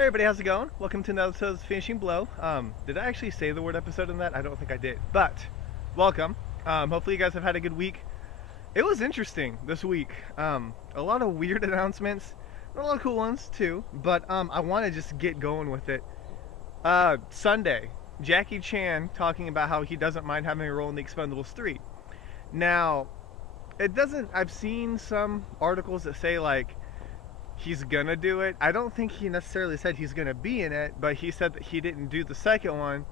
Hey everybody, how's it going? Welcome to another episode of Finishing Blow. Did I actually say the word episode in that? I don't think I did. But, welcome. Hopefully you guys have had a good week. It was interesting this week. A lot of weird announcements. A lot of cool ones too. But I want to just get going with it. Sunday, Jackie Chan talking about how he doesn't mind having a role in The Expendables 3. Now, it doesn't, I've seen some articles that say like, he's gonna do it. I don't think he necessarily said he's gonna be in it, but he said that he didn't do the second one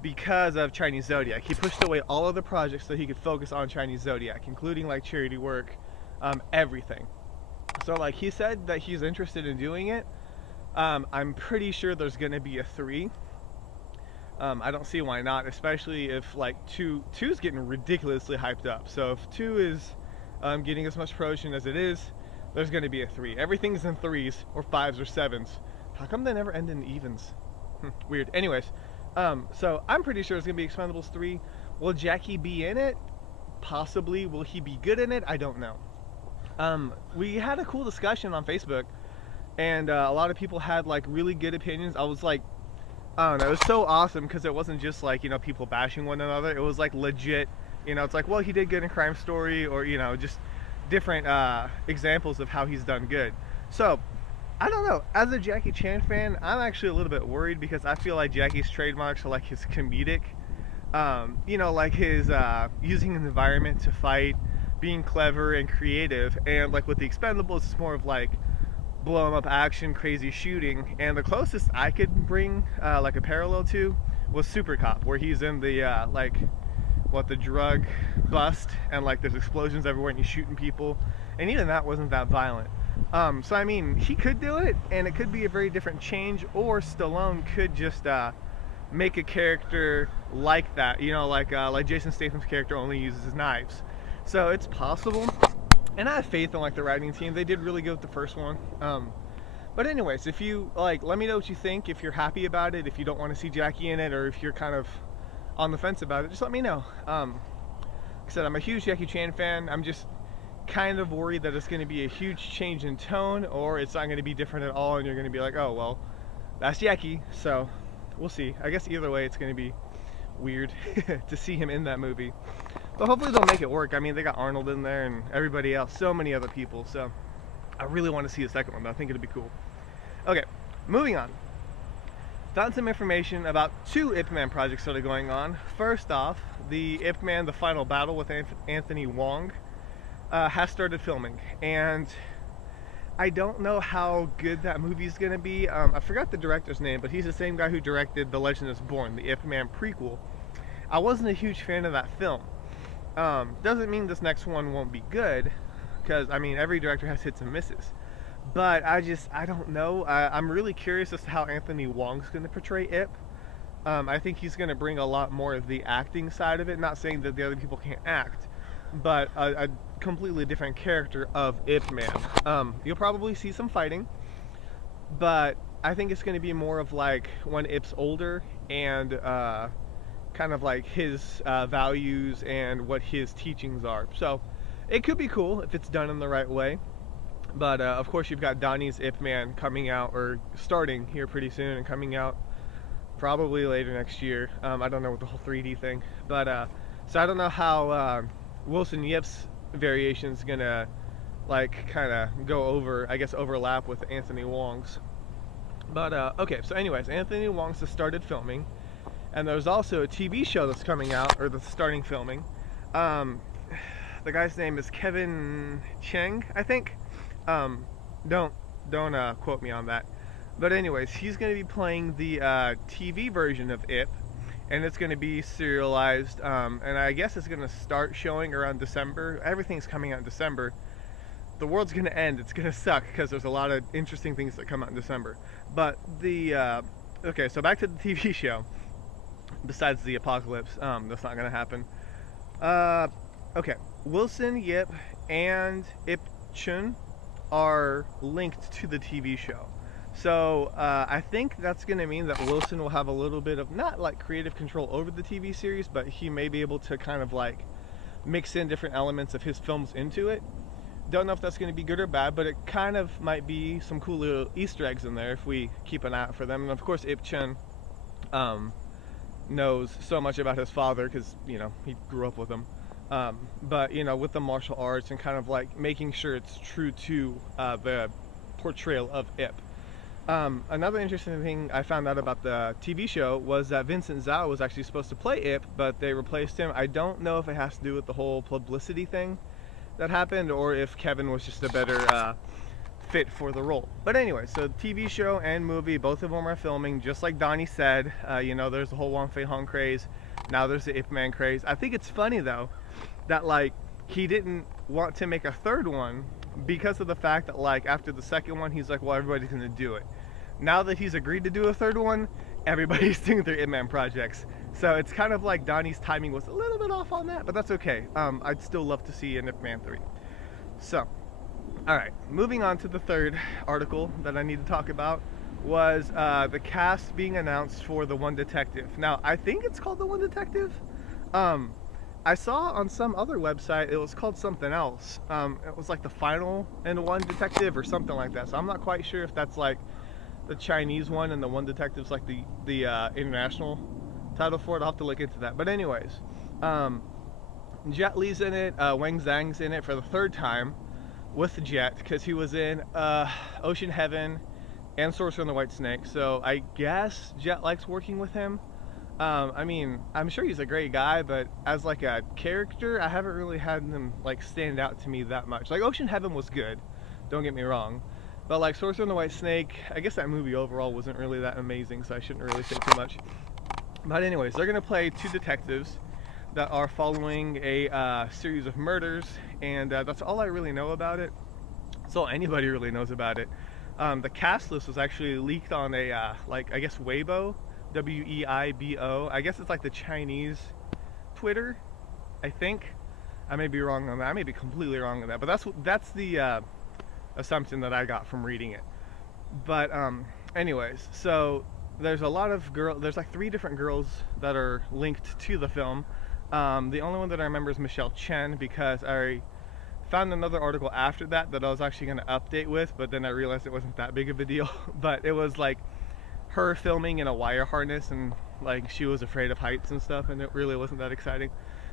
because of Chinese Zodiac. He pushed away all of the projects so he could focus on Chinese Zodiac, including like charity work, everything. So like he said that he's interested in doing it. I'm pretty sure there's gonna be a 3. I don't see why not, especially if like two's getting ridiculously hyped up. So if 2 is getting as much promotion as it is, there's going to be a 3. Everything's in 3s or 5s or 7s. How come they never end in evens? Weird. Anyways, so I'm pretty sure it's going to be Expendables 3. Will Jackie be in it? Possibly. Will he be good in it? I don't know. We had a cool discussion on Facebook, and a lot of people had like really good opinions. I was like, I don't know, it was so awesome because it wasn't just like, people bashing one another. It was like legit, it's like, well, he did good in Crime Story, or, just different examples of how he's done good. So I don't know, as a Jackie Chan fan, I'm actually a little bit worried because I feel like Jackie's trademarks are like his comedic, like his using an environment to fight, being clever and creative, and like with the Expendables it's more of like blow 'em up action, crazy shooting. And the closest I could bring like a parallel to was Super Cop, where he's in the the drug bust, and like there's explosions everywhere and he's shooting people, and even that wasn't that violent. So I mean, he could do it, and it could be a very different change, or Stallone could just make a character like that, like Jason Statham's character only uses his knives. So it's possible, and I have faith in like the writing team. They did really good with the first one. But anyways, if you like, let me know what you think. If you're happy about it, if you don't want to see Jackie in it, or if you're kind of on the fence about it, just let me know. Like I said, I'm a huge Jackie Chan fan. I'm just kind of worried that it's going to be a huge change in tone, or it's not going to be different at all, and you're going to be like, oh well, that's Jackie. So we'll see. I guess either way it's going to be weird to see him in that movie, but hopefully they'll make it work. I mean, they got Arnold in there and everybody else, so many other people, so I really want to see the second one. I think it'll be cool. Okay, moving on. Found some information about 2 Ip Man projects that are going on. First off, the Ip Man The Final Battle with Anthony Wong has started filming, and I don't know how good that movie's going to be. I forgot the director's name, but he's the same guy who directed The Legend is Born, the Ip Man prequel. I wasn't a huge fan of that film. Doesn't mean this next one won't be good, because, I mean, every director has hits and misses. But I don't know. I'm really curious as to how Anthony Wong's going to portray Ip. I think he's going to bring a lot more of the acting side of it. Not saying that the other people can't act, but a completely different character of Ip Man. You'll probably see some fighting, but I think it's going to be more of like when Ip's older, and kind of like his values and what his teachings are. So it could be cool if it's done in the right way. But of course you've got Donnie's Ip Man coming out, or starting here pretty soon, and coming out probably later next year. I don't know with the whole 3D thing, but so I don't know how Wilson Yip's variation is gonna like kind of go over, I guess, overlap with Anthony Wong's. But okay, so anyways, Anthony Wong's has started filming, and there's also a TV show that's coming out, or that's starting filming. The guy's name is Kevin Cheng, I think. Don't quote me on that. But anyways, he's going to be playing the TV version of Ip, and it's going to be serialized, and I guess it's going to start showing around December. Everything's coming out in December. The world's going to end. It's going to suck because there's a lot of interesting things that come out in December. But the okay, so back to the TV show. Besides the apocalypse, that's not going to happen. Okay, Wilson Yip and Ip Chun are linked to the TV show. So I think that's going to mean that Wilson will have a little bit of, not like creative control over the TV series, but he may be able to kind of like mix in different elements of his films into it. Don't know if that's going to be good or bad, but it kind of might be some cool little Easter eggs in there if we keep an eye out for them. And of course, Ip Chen um, knows so much about his father because he grew up with him. But with the martial arts and kind of like making sure it's true to the portrayal of Ip. Another interesting thing I found out about the TV show was that Vincent Zhao was actually supposed to play Ip, but they replaced him. I don't know if it has to do with the whole publicity thing that happened or if Kevin was just a better fit for the role. But anyway, so TV show and movie, both of them are filming, just like Donnie said. There's the whole Wong Fei Hong craze. Now there's the Ip Man craze. I think it's funny though that like he didn't want to make a third one because of the fact that like after the second one he's like, well, everybody's gonna do it. Now that he's agreed to do a third one, everybody's doing their Ip Man projects. So it's kind of like Donnie's timing was a little bit off on that, but that's okay. I'd still love to see an Ip Man 3. So, alright, moving on to the third article that I need to talk about was the cast being announced for The One Detective. Now, I think it's called The One Detective. I saw on some other website it was called something else. It was like The Final and One Detective or something like that. So I'm not quite sure if that's like the Chinese one and The One Detective's like the international title for it. I'll have to look into that. But anyways, Jet Li's in it. Wang Zhang's in it for the third time with Jet because he was in Ocean Heaven and Sorcerer and the White Snake. So I guess Jet likes working with him. I'm sure he's a great guy, but as like a character, I haven't really had him like stand out to me that much. Like Ocean Heaven was good, don't get me wrong, but like Sorcerer and the White Snake, I guess that movie overall wasn't really that amazing, so I shouldn't really say too much. But anyways, they're gonna play two detectives that are following a series of murders, and that's all I really know about it. That's all anybody really knows about it. The cast list was actually leaked on a I guess Weibo, Weibo. I guess it's like the Chinese Twitter, I think. I may be wrong on that. I may be completely wrong on that, but that's the assumption that I got from reading it. But anyways, so there's a lot of there's like 3 different girls that are linked to the film. The only one that I remember is Michelle Chen because I found another article after that I was actually going to update with, but then I realized it wasn't that big of a deal. But it was like her filming in a wire harness and like she was afraid of heights and stuff, and it really wasn't that exciting.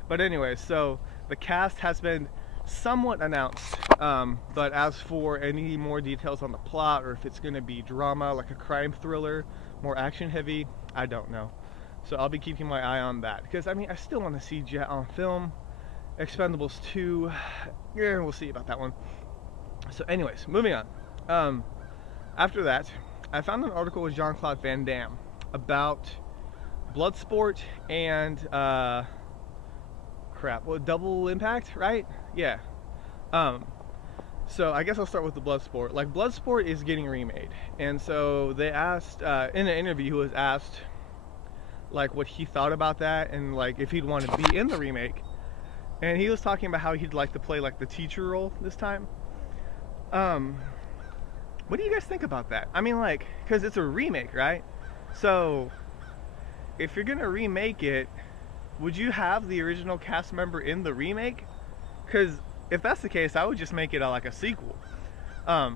But anyway, so the cast has been somewhat announced, but as for any more details on the plot or if it's going to be drama, like a crime thriller, more action heavy, I don't know. So I'll be keeping my eye on that because I still want to see Jet on film. Expendables 2, yeah, we'll see about that one. So anyways, moving on. After that, I found an article with Jean-Claude Van Damme about Bloodsport and Double Impact, right? Yeah. So I guess I'll start with the Bloodsport. Like Bloodsport is getting remade, and so they asked in an interview, he was asked like what he thought about that and like if he'd want to be in the remake, and he was talking about how he'd like to play like the teacher role this time. What do you guys think about that? Because it's a remake, right? So if you're gonna remake it, would you have the original cast member in the remake? Because if that's the case, I would just make it like a sequel. I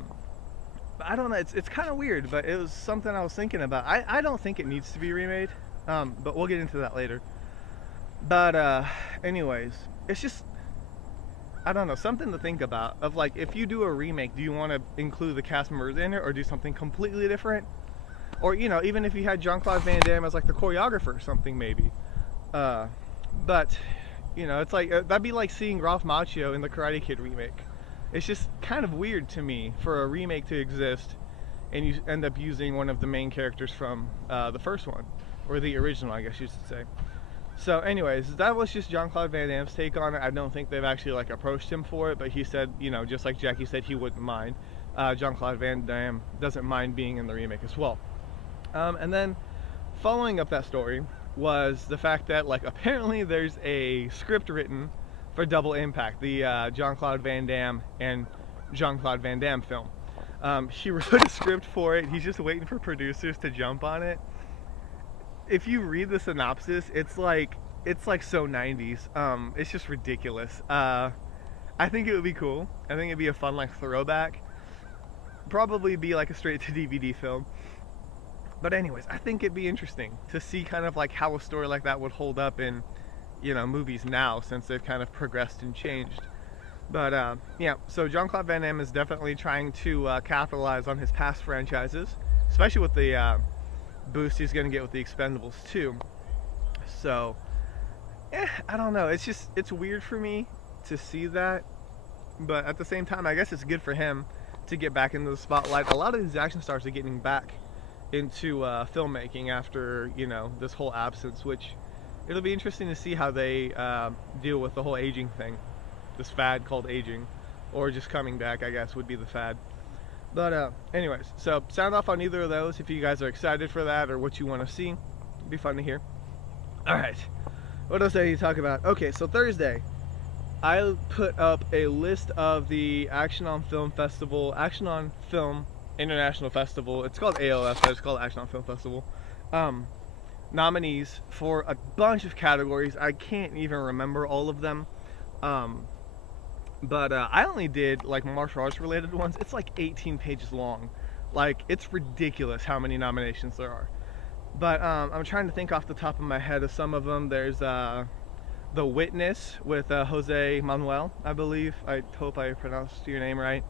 don't know, it's kind of weird, but it was something I was thinking about. I don't think it needs to be remade, but we'll get into that later. But anyways, it's just, I don't know, something to think about. Of like, if you do a remake, do you want to include the cast members in it or do something completely different? Or, even if you had Jean-Claude Van Damme as like the choreographer or something maybe. But, it's like, that'd be like seeing Ralph Macchio in the Karate Kid remake. It's just kind of weird to me for a remake to exist and you end up using one of the main characters from the first one, or the original, I guess you should say. So anyways, that was just Jean-Claude Van Damme's take on it. I don't think they've actually like approached him for it, but he said, just like Jackie said, he wouldn't mind. Jean-Claude Van Damme doesn't mind being in the remake as well. And then following up that story was the fact that like apparently there's a script written for Double Impact, the Jean-Claude Van Damme and Jean-Claude Van Damme film. He wrote a script for it. He's just waiting for producers to jump on it. If you read the synopsis, it's like so 90s. It's just ridiculous. I I think it would be cool. I think it'd be a fun like throwback. Probably be like a straight to DVD film. But anyways, I think it'd be interesting to see kind of like how a story like that would hold up in, movies now, since they've kind of progressed and changed. But yeah, so Jean-Claude Van Damme is definitely trying to capitalize on his past franchises, especially with the boost he's going to get with the Expendables too. So, I don't know. It's weird for me to see that, but at the same time, I guess it's good for him to get back into the spotlight. A lot of these action stars are getting back into filmmaking after this whole absence, which it'll be interesting to see how they deal with the whole aging thing, this fad called aging, or just coming back, I guess, would be the fad. But anyways, so sound off on either of those if you guys are excited for that or what you want to see. It'd be fun to hear. All right, what else do I need to talk about? Okay, so Thursday, I put up a list of the Action on Film International Festival. It's called AOF, but it's called Action on Film Festival. Nominees for a bunch of categories. I can't even remember all of them. But I only did like martial arts related ones. It's like 18 pages long. Like, it's ridiculous how many nominations there are. But I'm trying to think off the top of my head of some of them. There's The Witness with Jose Manuel, I believe. I hope I pronounced your name right.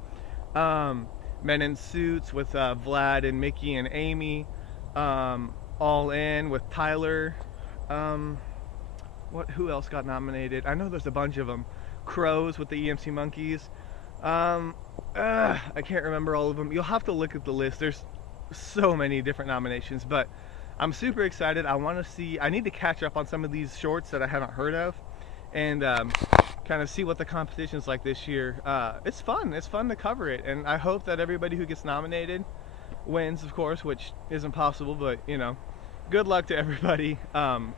Men in Suits with Vlad and Mickey and Amy. All In with Tyler. Who else got nominated? I know there's a bunch of them. Crows with the EMC Monkeys. I can't remember all of them. You'll have to look at the list. There's so many different nominations, but I'm super excited. I need to catch up on some of these shorts that I haven't heard of, and kind of see what the competition's like this year. It's fun to cover it, and I hope that everybody who gets nominated wins, of course, which isn't possible, but good luck to everybody.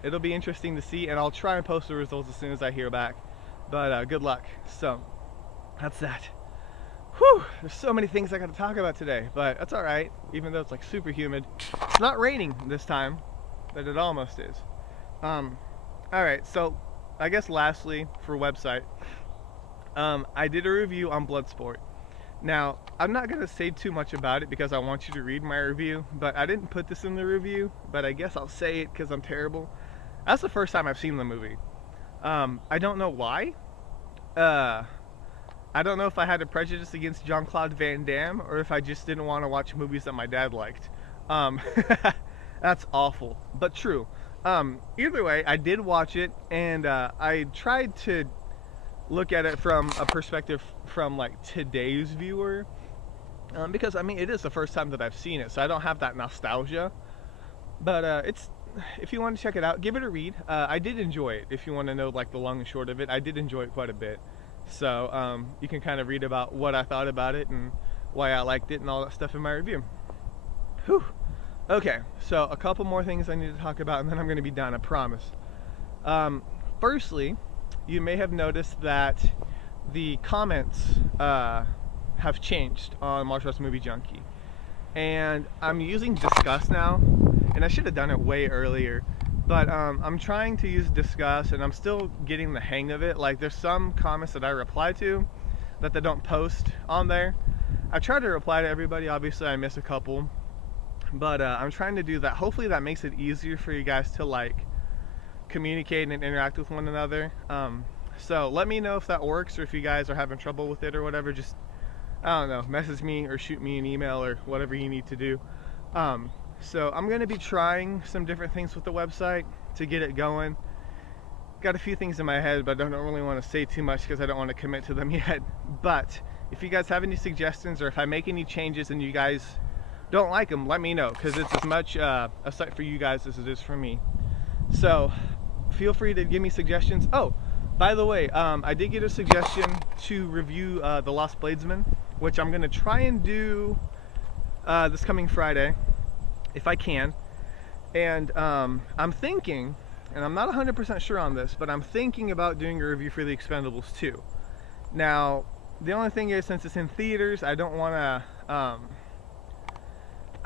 It'll be interesting to see, and I'll try and post the results as soon as I hear back. But good luck. So that's that. Whew, there's so many things I got to talk about today, but that's all right, even though it's like super humid. It's not raining this time, but it almost is. All right, so I guess lastly, for website, I did a review on Bloodsport. Now, I'm not going to say too much about it because I want you to read my review, but I didn't put this in the review, but I guess I'll say it because I'm terrible. That's the first time I've seen the movie. I don't know why. I don't know if I had a prejudice against Jean-Claude Van Damme or if I just didn't want to watch movies that my dad liked. That's awful, but true. Either way, I did watch it, and I tried to look at it from a perspective from like today's viewer, because I mean it is the first time that I've seen it, so I don't have that nostalgia. But if you want to check it out, give it a read. I did enjoy it. If you want to know like the long and short of it, I did enjoy it quite a bit. So you can kind of read about what I thought about it and why I liked it and all that stuff in my review. Whew. Okay, so a couple more things I need to talk about, and then I'm going to be done, I promise. Firstly, you may have noticed that the comments have changed on Martial Arts Movie Junkie. And I'm using Discuss now, and I should have done it way earlier. But I'm trying to use Discuss, and I'm still getting the hang of it. Like, there's some comments that I reply to that they don't post on there. I try to reply to everybody. Obviously, I miss a couple. But I'm trying to do that. Hopefully, that makes it easier for you guys to, like, communicate and interact with one another. So let me know if that works, or if you guys are having trouble with it or whatever. Just, I don't know, message me or shoot me an email or whatever you need to do. So I'm going to be trying some different things with the website to get it going. Got a few things in my head, but I don't really want to say too much because I don't want to commit to them yet. But if you guys have any suggestions, or if I make any changes and you guys don't like them, let me know, because it's as much a site for you guys as it is for me. So feel free to give me suggestions. Oh, by the way, I did get a suggestion to review The Lost Bladesman, which I'm going to try and do this coming Friday, if I can. And I'm thinking, and I'm not 100% sure on this, but I'm thinking about doing a review for The Expendables 2. Now, the only thing is, since it's in theaters, I don't want to,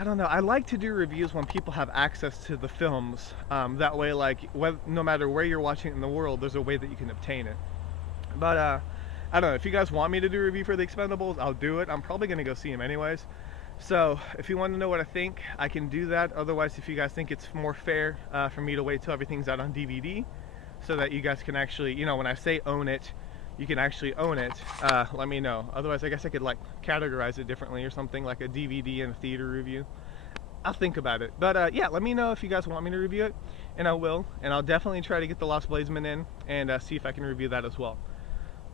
I don't know, I like to do reviews when people have access to the films. That way, like, no matter where you're watching it in the world, there's a way that you can obtain it. But I don't know, if you guys want me to do a review for The Expendables, I'll do it. I'm probably going to go see them anyways. So if you want to know what I think, I can do that. Otherwise, if you guys think it's more fair for me to wait till everything's out on DVD, so that you guys can actually, you know, when I say own it, you can actually own it, let me know. Otherwise, I guess I could like categorize it differently or something, like a DVD and a theater review. I'll think about it. But yeah, let me know if you guys want me to review it, and I will. And I'll definitely try to get The Lost Bladesman in and see if I can review that as well.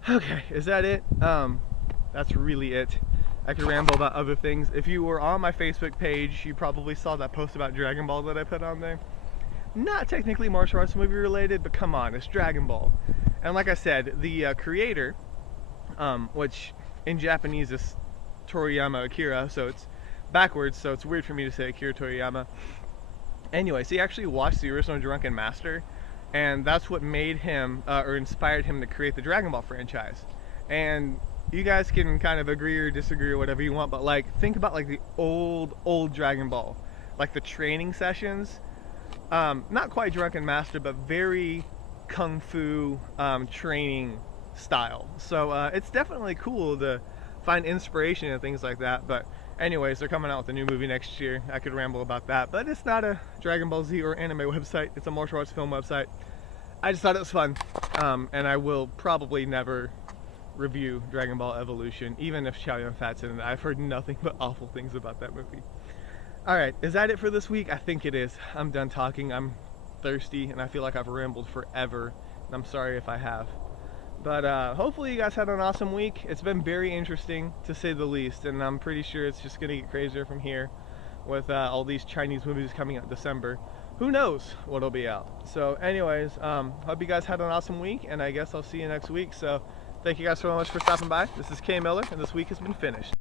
Okay, is that it? That's really it. I could ramble about other things. If you were on my Facebook page, you probably saw that post about Dragon Ball that I put on there. Not technically martial arts movie related, but come on, it's Dragon Ball. And like I said, the creator, which in Japanese is Toriyama Akira, so it's backwards, so it's weird for me to say Akira Toriyama. Anyways, he actually watched the original Drunken Master, and that's what made him, or inspired him to create the Dragon Ball franchise. And you guys can kind of agree or disagree or whatever you want, but like, think about like the old Dragon Ball, like the training sessions. Not quite Drunken Master, but very kung fu training style. So it's definitely cool to find inspiration in things like that. But anyways, they're coming out with a new movie next year. I could ramble about that, but it's not a Dragon Ball Z or anime website. It's a martial arts film website. I just thought it was fun, and I will probably never review Dragon Ball Evolution, even if Chow Yun-Fat's in it. I've heard nothing but awful things about that movie. Alright, is that it for this week? I think it is. I'm done talking. I'm thirsty, and I feel like I've rambled forever, and I'm sorry if I have. But hopefully you guys had an awesome week. It's been very interesting, to say the least, and I'm pretty sure it's just going to get crazier from here with all these Chinese movies coming out in December. Who knows what'll be out. So anyways, hope you guys had an awesome week, and I guess I'll see you next week. So thank you guys so much for stopping by. This is K Miller, and this week has been finished.